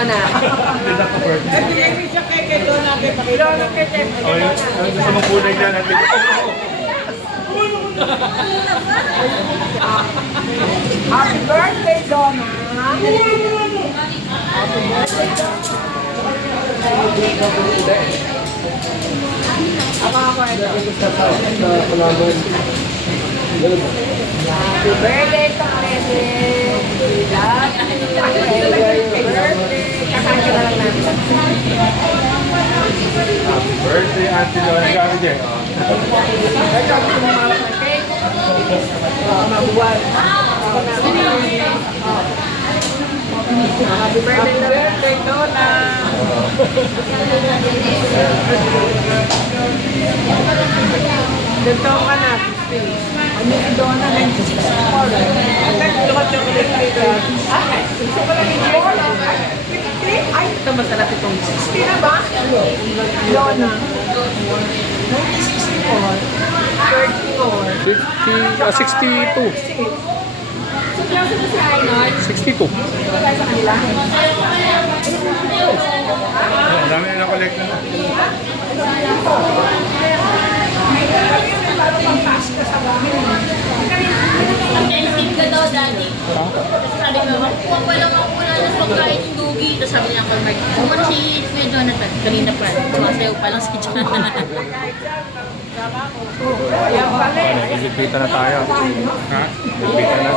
Donna. Ibigay siya kay Donna. Donna kay Donna. Gusto mong kulay na natin. Happy birthday, Donna. Ako ito. Happy birthday, Pangete. Happy birthday. Kakain ka na lang namin. Happy birthday, Auntie Donna. Gamit dyan. Ito, gusto mo mawak ng cake? Mabuwan. Happy birthday, Donna. Ganito ka na, 50. Ano si Donna? 94. Lumat yung ulit dito. Gusto ko lang yung 50? Ay, ito masarap itong 60 na ba? Donna. 64. 62. So, klase mo si Arnold? 62. Ito tayo sa kanila? Ang dami na collect na. Naisip ka daw, Daddy. Tapos sabi ko, makuha pa lang ako na ng pagkain ng Dugi. Tapos sabi niya, Mark, kumano si Kuya Jonathan? Kanina pa. Sumasayaw pa lang si Jonathan. Ayan pala eh. Nagigipita na tayo. Ha? Nagigipita na.